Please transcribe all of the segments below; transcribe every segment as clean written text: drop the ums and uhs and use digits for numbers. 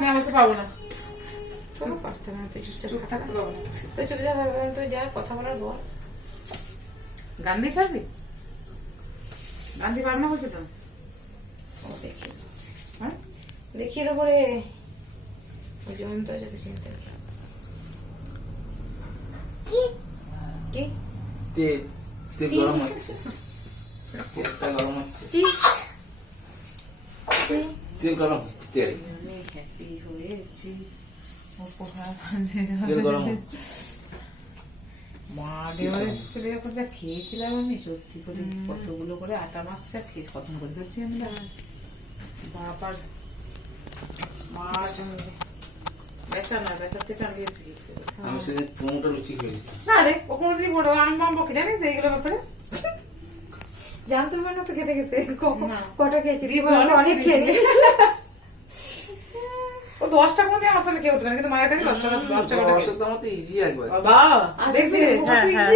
নিয়ে বসে পাবো না। তোর পারতে না, তুই চেষ্টা চুপ থাকতে পাবো না। তুই চুপচাপ থাকবে, তুই যা কথা বলার বল। গান্ধী ছাড়বি? গান্ধী পারবে না বলছে তো। ও দেখি, হ্যাঁ দেখিয়ে দেবো রে। ওই জয়ন্ত আছে, তুই চিন্তা নেই। কি কি তেল গরম হচ্ছে, তেলটা গরম হচ্ছে, তেল গরম হচ্ছে, তেল আমি হ্যাপি হয়েছি উপহার তেল গরম হচ্ছে। মা দেওয়ার এসেছিল যখন যা খেয়েছিলাম আমি, সত্যি করে কতগুলো করে আটা মাখছে, খেয়ে খতম করে ফেলছি আমরা। বাবার মার ব্যাটা না, ব্যাটার থেকে আমি এসে গেছি। আমি সেদিন 15টা লুচি খেয়েছি। না রে, ও কোনোদিনই বড় আম বকে জানিস এইগুলো ব্যাপারে? জানতে পার না তো খেতে খেতে না। কটা খেয়েছি, দিবা অনেক খেয়ে নিয়েছি। ও 10টা কোন দিয়ে আমার সাথে কেউ হতো না, কিন্তু মায়ের কাছে 10 টাকা 10 টাকা রসের দাম তো ইজি একবার। বাবা দেখবি রে, হ্যাঁ হ্যাঁ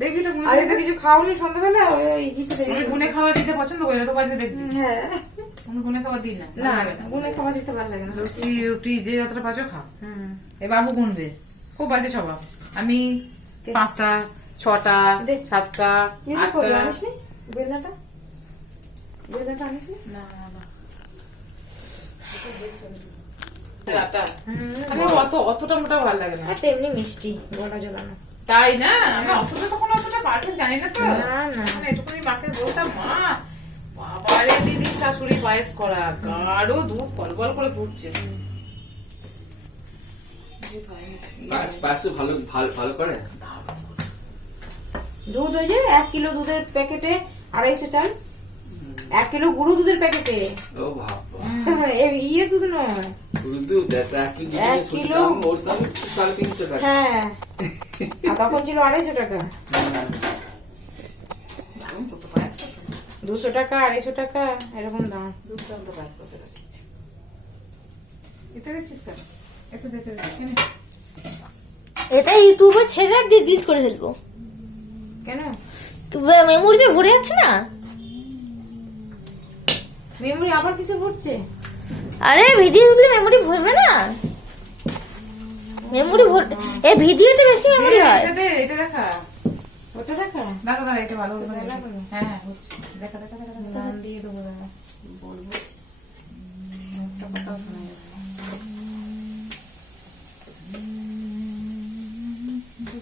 দেখবি তো আরে তো কিছু খাওনি সন্ধ্যাবেলা, ওই কিছু আমি গুনে খাওয়া দিতে পছন্দ করি না, তো বাজে দেখবি হ্যাঁ আমি গুনে খাওয়া দিই না। না গুনে খাবার দিতে ভালো লাগে না। রুটি রুটি যে যতটা পাচো খাও। এ বাবু গুনবে, খুব বাজে স্বভাব। আমি 5টা 6টা 7টা 8টা। আনিসনি বেলনাটা, বেলনাটা আনিসনি? না না আটা আমি অতটা মোটা ভালো লাগে না। আর তেমনি মিষ্টি গলা জলানো। তাই না, আমি অতটা পারফেক্ট জানি না তো। না না মানে এটুকুনি মাকে বলতাম, মা বাবারে দিদি শাশুড়ি পায়েস করা, গাঢ় দুধ কলকল করে ফুটছে। পায়েস ভালো ভালো ভালো করে। দুধ ওই যে 1 কিলো দুধের প্যাকেটে 250 চাল, 1 কিলো গুঁড়ো দুধের প্যাকেটে। ও বাবা, ইয়ে দুধ নয়, দুধ 1 কিলো, ওর দাম 350 টাকা। হ্যাঁ আর তখন ছিল 250 টাকা। দারুণ কত পায়েস করতে, 200 টাকা 250 টাকা এরকম দাম। দুর্দান্ত পায়েস করতে পারে। এটা দেখছিস কেন? একটু দেখে কেন এটা ইউটিউবে ছেড়ে দিয়ে ডিলিট করে ফেলবো। কেন মেমোরিতে ভরে যাচ্ছে না। মেমোরি আবার কিছু ঘুরছে? আরে ভিডিও দিলে মেমোরি ভরবে না, মেমোরি ভর এই ভিডিওতে বেশি মেমোরি হয়। এটা দে, এটা দেখা, ওটা দেখা দেখা দাঁড়া, এটা ভালো হবে। দেখা করো। হ্যাঁ হ্যাঁ হচ্ছে, দেখা দেখা দেখা দেখা নাম দিয়ে দেবো, দাদা বলবো একটা কথাও শোনা যাবে না।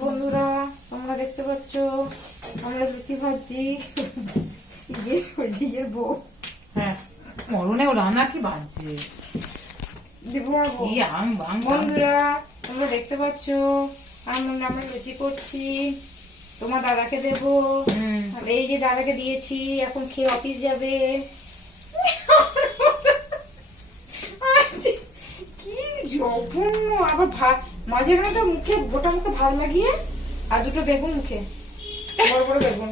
বন্ধুরা তোমরা দেখতে পাচ্ছ আমরা লুচি ভাজছি, জিয়ের বউ হ্যাঁ মরণে ও রান্না কি বাজছে, দেবো আর বউ। কি আম বাং বাং। বন্ধুরা তোমরা দেখতে পাচ্ছ আমরা লুচি করছি, তোমার দাদাকে দেবো। আর এই যে দাদাকে দিয়েছি, এখন খেয়ে অফিস যাবে। কি জঘন্য, আবার মাঝে মধ্যে মুখে গোটা মুখে ভাত লাগিয়ে আর দুটো বেগুন মুখে, বড় বড় বেগুন,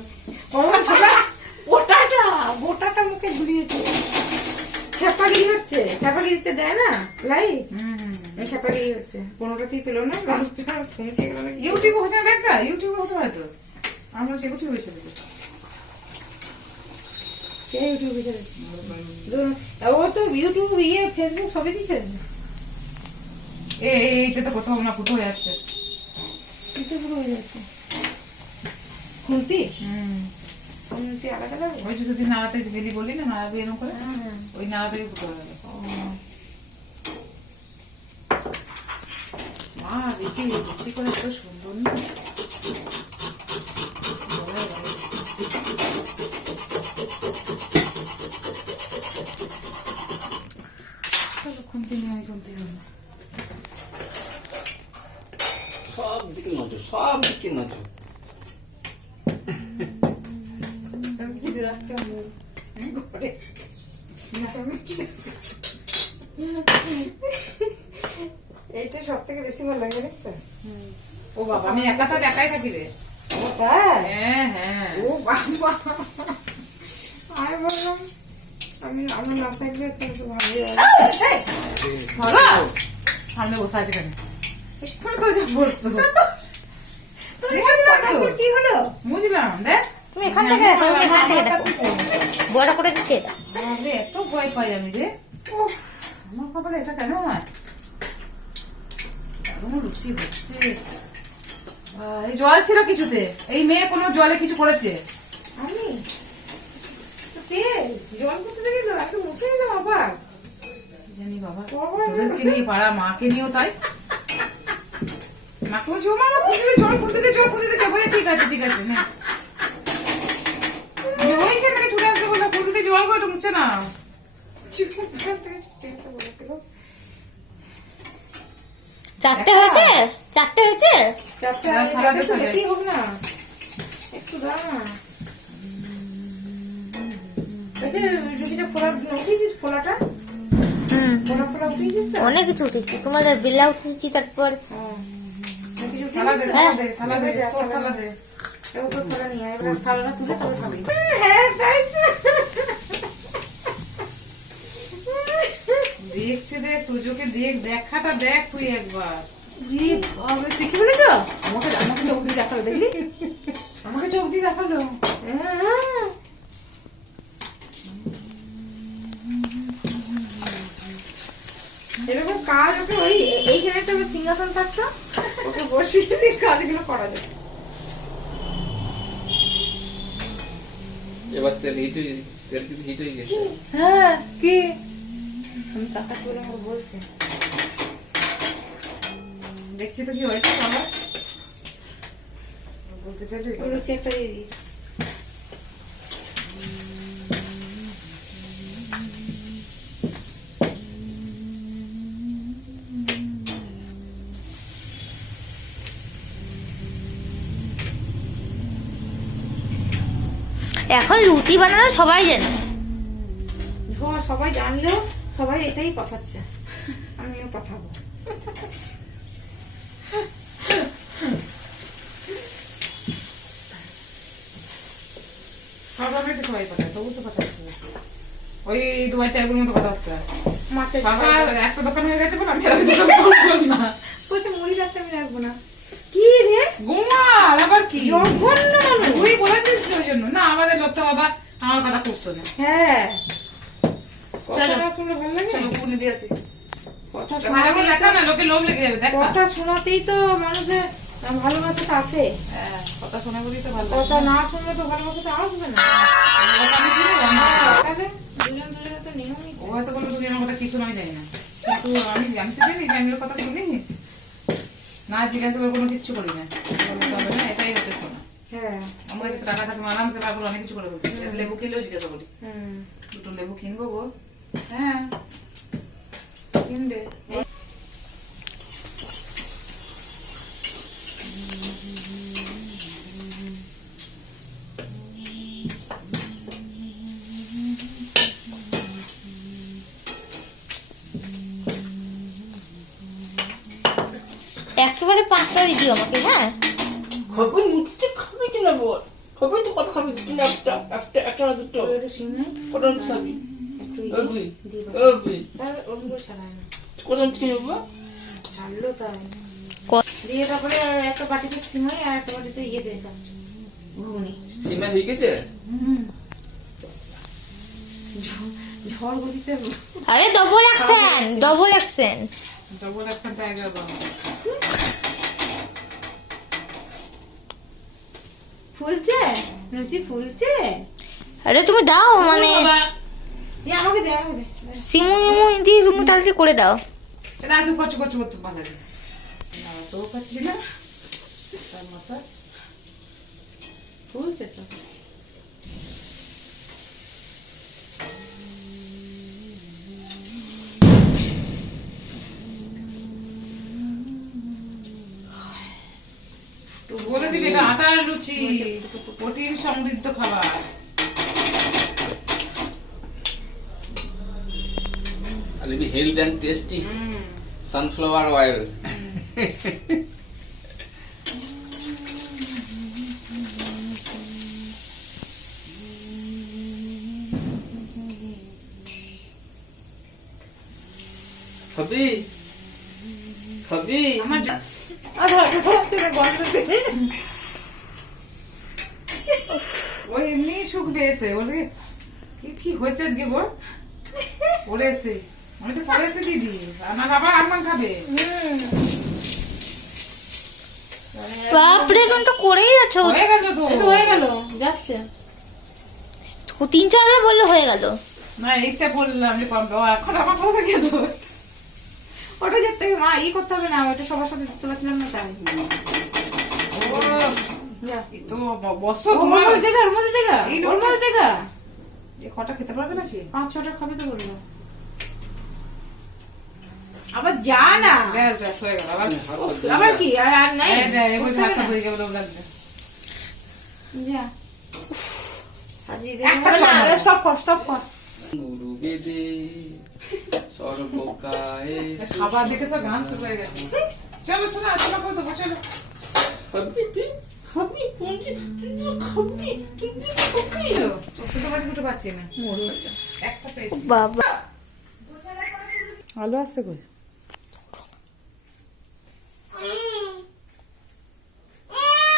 গোটাটা মুখে ঝুলিয়েছে। খেপাগিরি হচ্ছে, খেপাগিরিতে দেয় না লাই, খেপাগিরি হচ্ছে। 15টাতেই পেলো না, লাস্টটা ফোন খেয়ে গেল। ইউটিউবে হচ্ছে না, দেখা ইউটিউবে হতে পারে তো, আমরা সে ইউটিউবে ছেড়েছি। সে ইউটিউবে ছেড়েছে, ও তো ইউটিউব ইয়ে ফেসবুক সবই দিয়ে ছেড়েছে। এইটা তো কোথাও না ফুটো হয়ে যাচ্ছে। কিসে পুরো হয়ে যাচ্ছে? খুন্তি হুম খুন্তি আলাদা লাগে। ওই যে যদি নাড়াতে গেলি বললি না, নাড়াবে এরকম করে, ওই নাড়া থেকে ফুটো হয়ে গেল। মা দেখি লুচি করে এত সুন্দর না, খুন্তি নেই, খুন্তি নেই। সব দিকে নজর, সব দিকে নজর। এইটা সব থেকে বেশি ভালো লাগে, জানিস তো? ও বাবা, আমি একা থাকি, একাই থাকি রে। ও তাই? হ্যাঁ হ্যাঁ, ও বাবা, আমি বললাম আমি না থাকলে একটু ভালো বাবা সামনে বসে আছে কেন? এক্ষুনি তো যা বলতো, কি হলো? বুঝলাম। দেখ তুমি এখান থেকে দেখো, আমি এখান থেকে দেখো, বড় করে দিচ্ছি এটা। এত ভয় পাই আমি রে। আমার কপালে এটা কেন হয়? দারুণ লুচি হচ্ছে। এই জল ছিল কিছুতে, এই মেয়ে কোনো জলে কিছু করেছে। আমি তো তেল জল করতে গেল একটু মুছে নিলাম আবার। জানি বাবা, তোদেরকে নিয়ে পাড়া, মাকে নিয়েও তাই। মাকে বলছি, ও মা জল খুলতে দে, জল খুলতে দে। বলে ঠিক আছে ঠিক আছে, না ওইখান থেকে ছুটে আসতে বললাম, খুলতে জল করে একটু মুছে না। চারটে হয়েছে? চারটে হয়েছে? বেশি হোক না, একটু দাও না। রুটিটা ফোলা উঠিয়েছিস? ফোলাটা হুম, ফোলা ফোলা উঠিয়েছিস তো? অনেক কিছু উঠেছি, তোমার বেলা উঠেছি, তারপর কিছু থালা দে, উঠিয়েছিস তো? থালা দে, থালা দে, তোর থালা দে। এবার তোর থালা নিয়ে আয়, এবার থালাটা তুলে তবে খাবি। হ্যাঁ তাই তো। দেখছে, দেখ তুজোকে দেখ, দেখাটা দেখ তুই একবার। শিখে ফেলেছ? আমাকে আমাকে চোখ দিয়ে দেখালো, দেখলি? আমাকে চোখ দিয়ে দেখালো। এরকম কাজ ওকে ওই এইখানে একটা সিংহাসন থাকতো, ওকে বসিয়ে দিয়ে কাজগুলো করা যেত। এবার তেল হিট হয়ে তেল কিন্তু হিট হয়ে গেছে। হ্যাঁ কি আমি কাকা বলে আমাকে বলছে। দেখছি তো কি হয়েছে বাবা, বলতে চাইলি? লুচি একটা দিয়ে দিস। এখন লুচি বানানো সবাই জানে। সবাই জানলেও সবাই এটাই পাঠাচ্ছে, আমিও পাঠাবো। সবাই তো সবাই পাঠায়, তবু তো পাঠাচ্ছে না। ওই 2-4 মতো কথা হচ্ছে। মাঠে বাবা একটা দোকান হয়ে গেছে বলে আমি আর ওই দোকান বলবো না। বলছে মুড়ি রাখতে আমি রাখবো না। কি রে গোমার আবার কি? জঘন্য মানুষ। তুই বলেছিস ওই জন্য না? আমাদের লোকটা বাবা আমার কথা খুব শোনে। হ্যাঁ চলো। কথা না শুনলে ভালো লাগে? চলো পুনে দিয়ে আসি। কথা ভাজাগুলো শোনাতেই দেখাও না, লোকে লোভ লেগে যাবে। দেখ কথা শোনাতেই তো মানুষের ভালোবাসাটা আসে। হ্যাঁ, কথা শোনা বলি তো ভালো। কথা না শুনলে তো ভালোবাসাটা আসবে না। কথা আমি শুনি না। তাহলে দুজন দুজনের তো নিয়মই। ও হয়তো বললো তুমি আমার কথা কি শোনাই যায় না, কিন্তু আমি জানতে পারি যে আমি ওর কথা শুনি না, জিজ্ঞাসা করে কোনো কিচ্ছু করি না। বলতে হবে না, এটাই হচ্ছে শোনা। হ্যাঁ আমরা কিন্তু টাটা খাতে আরামসে পারবো, অনেক কিছু করে বলতে। লেবু খেলেও জিজ্ঞাসা করি, হুম দুটো লেবু কিনবো গো? হ্যাঁ কিনবে। একেবারে 5টা দিয়ে দিও আমাকে, হ্যাঁ? খাবে মুখতে খাবে কিনা বল? খাবে তো কত খাবি? তুমি একটা একটা একটা না দুটো একটু সিমে কত খাবি? একটু ওবি দিবা। ওবি তার ওগুলো ছাড়ায় না, কত খাবি বাবা? ছাড়লো তাই ক- দিয়ে তারপরে আর একটা বাটিতে সিমাই আর একটা বাটিতে ইয়ে দিতাম ঘুগনি। সীমা হয়ে গেছে? ঝড় গতিতে আরে double action, double action. Double অ্যাকশনটা আগে দাও। ফুলছে লুচি ফুলছে। আরে তুমি দাও, মানে বাবা দিয়ে আমাকে দে আমাকে দে। সিমু দিয়ে তুমি তাড়াতাড়ি করে দাও। এটা আজু কচু কচু করতে পারে না, তো পাচ্ছি না তার মাথা ফুলছে তো। তো বলে দিবে আটার লুচি প্রোটিন সমৃদ্ধ খাবার। And it'll be healthy and tasty. Sunflower oil. খাবি? খাবি? আমার আধা হচ্ছে না গন্ধ পেয়ে। ওই এমনি সুখ পেয়েছে, ওরে কি কি হয়েছে আজকে বল? ওরে এসে আমি তো পরে এসে দিদি আমার আবার আরমান খাবে। বাপরে তুমি তো করেই যাচ্ছো। হয়ে গেল তো। এই তো হয়ে গেল, যাচ্ছে। 3-4 বার বললে হয়ে গেল। না এইটা বললাম যে কমবে, ও এখন আমার কথা গেল। ওটা যেতে মা ই করতে হবে না, ওটা সবার সাথে দেখতে পাচ্ছিলাম না তাই। ও এই তো বসো ওর তোমার মধ্যে দেখা, ওর মধ্যে দেখা, এই ওর মধ্যে দেখা। এই কটা খেতে পারবে নাকি? 5-6টা খাবে তো বললো। আবার যা না, ব্যাস ব্যাস হয়ে গেল। আবার কি আর নাই, এবার করতে হবে ভাতটা না। হয়ে গেল লাগছে। যা সাজিয়ে দে। একটা চল না। স্টপ কর, স্টপ কর। নুরু বেদে সর্বকায়ে খাবার দেখে সব গান শুরু হয়ে গেছে। চলো শোনা চলো করে দেবো চলো। খাবি তুই? খাবি? তুই তো খাবি? তুই তো খাবি? ছোট বাটি দুটো পাচ্ছি না, একটা পেয়েছি। বাবা আলু আসছে কই?